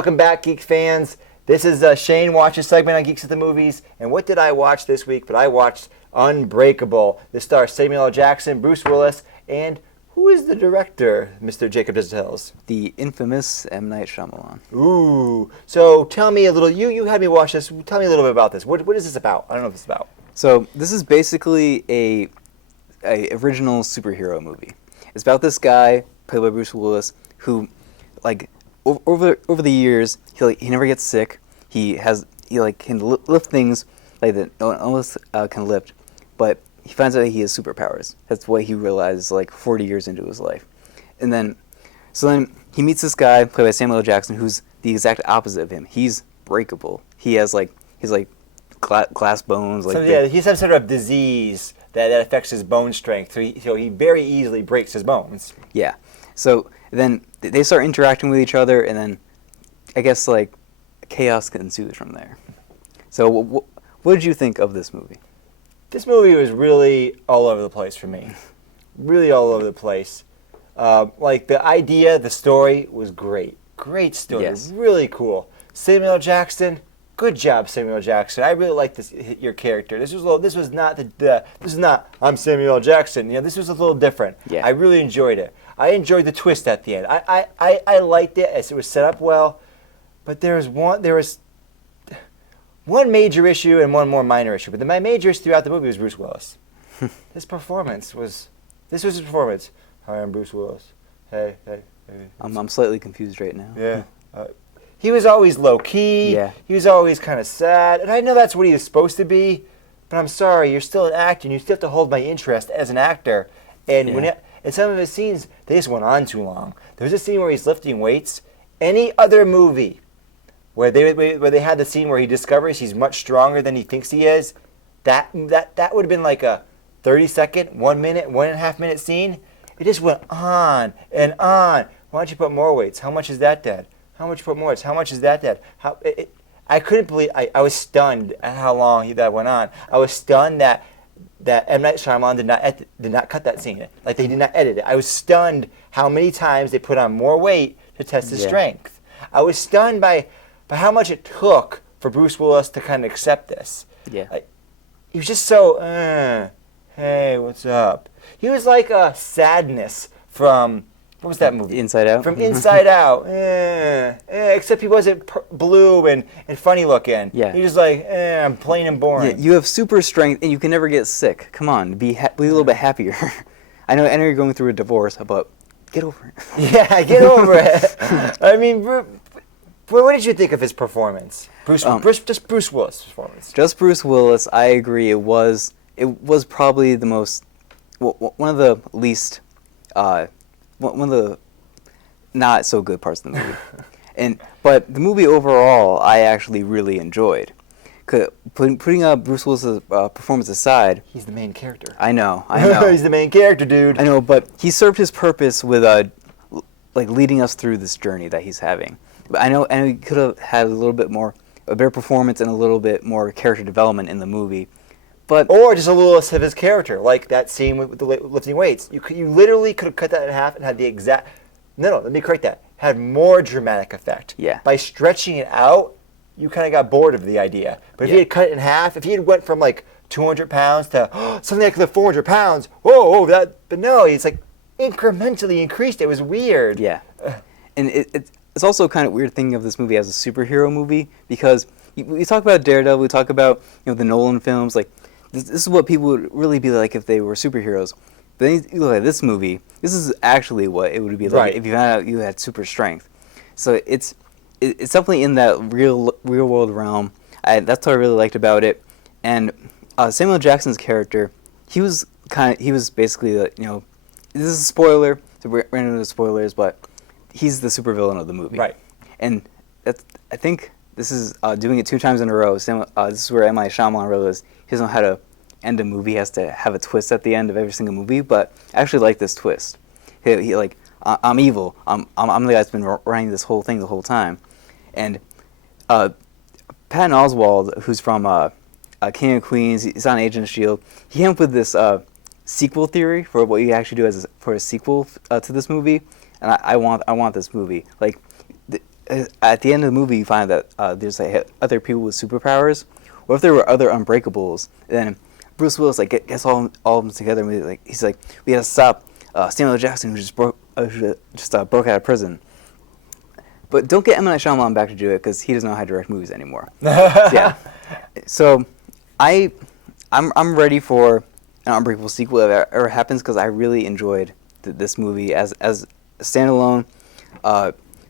Welcome back, Geek fans. This is Shane Watches segment on Geeks at the Movies. And what did I watch this week? But I watched Unbreakable. This stars Samuel L. Jackson, Bruce Willis, and who is the director, Mr. Jacob Details? The infamous M. Night Shyamalan. Ooh. So tell me a little, you had me watch this. Tell me a little bit about this. What is this about? I don't know what this is about. So this is basically a original superhero movie. It's about this guy, played by Bruce Willis, who, like, over the years, he never gets sick. He can lift things like that no one else can lift, but he finds out he has superpowers. That's what he realizes 40 years into his life. And then he meets this guy played by Samuel L. Jackson, who's the exact opposite of him. He's breakable. He has glass bones. He has some sort of disease that affects his bone strength. So he very easily breaks his bones. Yeah. So then they start interacting with each other, and then I guess chaos ensues from there. So what did you think of this movie? This movie was really all over the place for me. Really all over the place. The idea, the story was great. Great story. Yes. Really cool. Samuel L. Jackson, good job, Samuel L. Jackson. I really like your character. This was not I'm Samuel L. Jackson. This was a little different. Yeah. I really enjoyed it. I enjoyed the twist at the end. I liked it as it was set up well, but there was one major issue and one more minor issue. But my major issue throughout the movie was Bruce Willis. This was his performance. Hi, I'm Bruce Willis. Hey. I'm slightly confused right now. Yeah. He was always low-key. Yeah. He was always kind of sad. And I know that's what he was supposed to be, but I'm sorry, you're still an actor, and you still have to hold my interest as an actor. And in some of his scenes, they just went on too long. There's a scene where he's lifting weights. Any other movie where they had the scene where he discovers he's much stronger than he thinks he is, that would have been like a 30-second, 1 minute, 1.5 minute scene. It just went on and on. Why don't you put more weights? How much is that, Dad? How much put more weights? How much is that, Dad? I couldn't believe. I was stunned at how long that went on. I was stunned that M. Night Shyamalan did not cut that scene. They did not edit it. I was stunned how many times they put on more weight to test his strength. I was stunned by how much it took for Bruce Willis to kind of accept this. Yeah. He was just so, hey, what's up? He was like a sadness from, what was that movie? Inside Out? From Inside Out. Except he wasn't blue and funny looking. Yeah. He was like, I'm plain and boring. Yeah, you have super strength, and you can never get sick. Come on, be a little bit happier. I know you're going through a divorce, but get over it. Yeah, get over it. I mean, what did you think of his performance? Just Bruce Willis' performance. Just Bruce Willis, I agree. It was probably the most, one of the least, one of the not so good parts of the movie. But the movie overall, I actually really enjoyed. Putting Bruce Willis' performance aside, he's the main character. I know. He's the main character, dude. I know, but he served his purpose with leading us through this journey that he's having. But I know he could have had a better performance and a little bit more character development in the movie. Or just a little less of his character, like that scene with the lifting weights. You literally could have cut that in half and had the exact... No, let me correct that. Had more dramatic effect. Yeah. By stretching it out, you kind of got bored of the idea. But if he had cut it in half, if he had went from 200 pounds to something that could lift 400 pounds, but no, it's incrementally increased. It was weird. Yeah. And it's also kind of weird thinking of this movie as a superhero movie, because we talk about Daredevil, we talk about the Nolan films, this is what people would really be like if they were superheroes. But then you look at this movie, this is actually what it would be like if you found out you had super strength. So it's definitely in that real world realm. That's what I really liked about it. And Samuel Jackson's character, he was basically this is a spoiler, so we're into the spoilers, but he's the supervillain of the movie. Right. And I think this is doing it 2 times in a row. This is where M. Night Shyamalan realized he doesn't know how to end a movie. He has to have a twist at the end of every single movie. But I actually like this twist. I'm evil. I'm the guy that's been running this whole thing the whole time. And Patton Oswalt, who's from King of Queens, he's on Agent of S.H.I.E.L.D., he came up with this sequel theory for what you actually do for a sequel to this movie. And I want this movie. at the end of the movie, you find that there's like other people with superpowers. What if there were other Unbreakables? Then Bruce Willis like gets all of them together. And he's like, we gotta stop Samuel L. Jackson, who just broke out of prison. But don't get M. Night Shyamalan back to do it because he doesn't know how to direct movies anymore. Yeah. So I'm ready for an Unbreakable sequel if it ever happens because I really enjoyed this movie as a standalone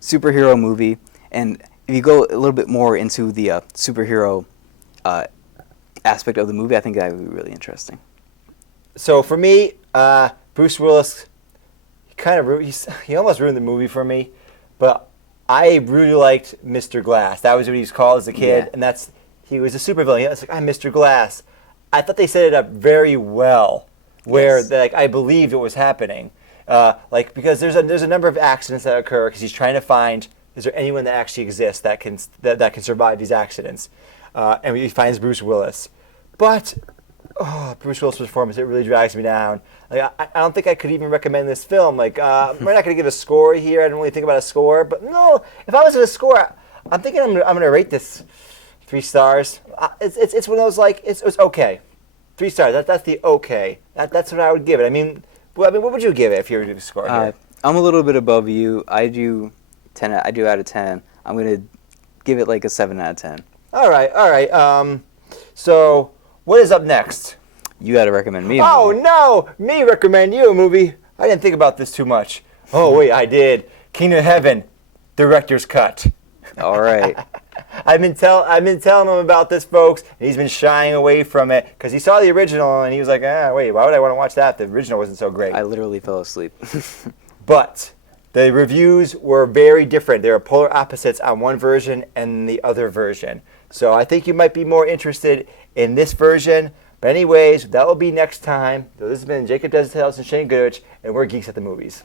superhero movie. And if you go a little bit more into the superhero aspect of the movie, I think that would be really interesting. So for me, Bruce Willis, he almost ruined the movie for me, but I really liked Mr. Glass. That was what he was called as a kid, Yeah. and he was a supervillain. He was like, I'm Mr. Glass. I thought they set it up very well, where I believed it was happening. Because there's a number of accidents that occur because he's trying to find, is there anyone that actually exists that can survive these accidents? And he finds Bruce Willis. But Bruce Willis' performance, it really drags me down. Like I don't think I could even recommend this film. Like we're not going to give a score here. I don't really think about a score. But no, if I was going to score, I'm thinking I'm going to rate this 3 stars. It's one of those like it's okay. 3 stars. That's the okay. That's what I would give it. I mean, what would you give it if you were to score here? I'm a little bit above you. I do 10. I do out of 10. I'm gonna give it like a 7 out of 10. All right. So what is up next? You got to recommend me. Oh no, me recommend you a movie. I didn't think about this too much. Oh wait, I did. Kingdom of Heaven, director's cut. All right. I've been telling him about this, folks, and he's been shying away from it because he saw the original and he was like, wait, why would I want to watch that? The original wasn't so great. I literally fell asleep. But the reviews were very different. There are polar opposites on one version and the other version. So I think you might be more interested in this version. But anyways, that will be next time. So this has been Jacob Desitels and Shane Goodrich, and we're Geeks at the Movies.